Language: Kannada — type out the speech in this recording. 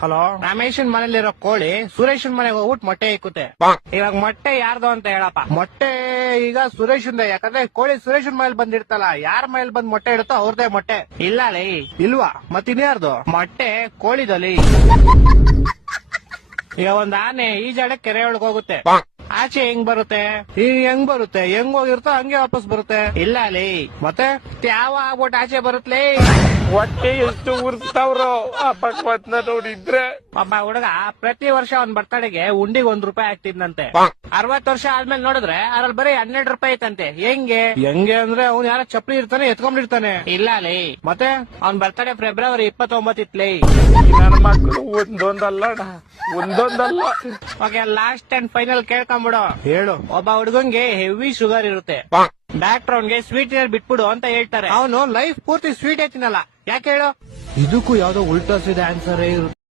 ಹಲೋ, ರಮೇಶನ್ ಮನೇಲಿರೋ ಕೋಳಿ ಸುರೇಶನ್ ಮನೆಗೆ ಹೋಗ್ಬಿಟ್ಟು ಮೊಟ್ಟೆ ಇಕ್ಕುತ್ತೆ. ಇವಾಗ ಮೊಟ್ಟೆ ಯಾರ್ದು ಅಂತ ಹೇಳಪ್ಪ. ಮೊಟ್ಟೆ ಈಗ ಸುರೇಶನ್, ಯಾಕಂದ್ರೆ ಕೋಳಿ ಸುರೇಶನ್ ಮನೇಲಿ ಬಂದಿರ್ತಲ್ಲ, ಯಾರ ಮನೇಲಿ ಬಂದ್ ಮೊಟ್ಟೆ ಇಡುತ್ತೋ ಅವ್ರದೇ ಮೊಟ್ಟೆ. ಇಲ್ಲ ಲೇ, ಇಲ್ವಾ? ಮತ್ತಿನ್ಯಾರ್ದು ಮೊಟ್ಟೆ? ಕೋಳಿದಲ್ಲಿ. ಈಗ ಒಂದ್ ಆನೆ ಈಜಾಡ ಕೆರೆ ಒಳಗ್ ಹೋಗುತ್ತೆ, ಆಚೆ ಹೆಂಗ್ ಬರುತ್ತೆ? ಈಗ ಹೆಂಗ್ ಬರುತ್ತೆ? ಹೆಂಗ್ ಹೋಗಿರುತ್ತೋ ಹಂಗೆ ವಾಪಸ್ ಬರುತ್ತೆ. ಇಲ್ಲ ಲೇ, ಮತ್ತೆ ಯಾವ ಆಗ್ಬಿಟ್ಟು ಆಚೆ ಬರುತ್ತಲೇ? ಹೊಟ್ಟೆ ಎಷ್ಟು ಉರ್ಸ್ತಾವ್ರೋ ಆ ಭಗವತ್ನ ನೋಡಿದ್ರೆ. ಒಬ್ಬ ಹುಡುಗ ಪ್ರತಿ ವರ್ಷ ಅವ್ನ್ ಬರ್ತಡೆಗೆ ಉಂಡಿಗೆ ₹1 ಆಗ್ತಿದ್ನಂತೆ. 60 ವರ್ಷ ಆದ್ಮೇಲೆ ನೋಡಿದ್ರೆ ಅದ್ರಲ್ಲಿ ಬರೀ ₹12 ಐತಂತೆ. ಹೆಂಗೆ ಅಂದ್ರೆ ಅವ್ನು ಯಾರ ಚಪ್ಪಲಿ ಇರ್ತಾನೆ ಎತ್ಕೊಂಡಿರ್ತಾನೆ. ಇಲ್ಲ ಲೇ, ಮತ್ತೆ ಅವ್ನ್ ಬರ್ತಡೆ ಫೆಬ್ರವರಿ 29 ಇತ್ಲೇ. ನನ್ನ ಮಕ್ಕಳು ಒಂದೊಂದಲ್ಲ. ಓಕೆ, ಲಾಸ್ಟ್ ಅಂಡ್ ಫೈನಲ್ ಕೇಳ್ಕೊಂಬಿಡು. ಹೇಳು. ಒಬ್ಬ ಹುಡುಗಂಗೆ ಹೆವಿ ಶುಗರ್ ಇರುತ್ತೆ. ಡಾಕ್ಟರ್ ಅವ್ನ್ಗೆ ಸ್ವೀಟ್ ಬಿಟ್ಬಿಡು ಅಂತ ಹೇಳ್ತಾರೆ. ಅವನು ಲೈಫ್ ಪೂರ್ತಿ ಸ್ವೀಟ್ ತಿನ್ನಲ್ಲ. ಯಾಕೆ ಹೇಳು? ಇದಕ್ಕೂ ಯಾವ್ದೋ ಉಲ್ಟಾ ಸೀದಾ ಆನ್ಸರ್ ಇರುತ್ತೆ.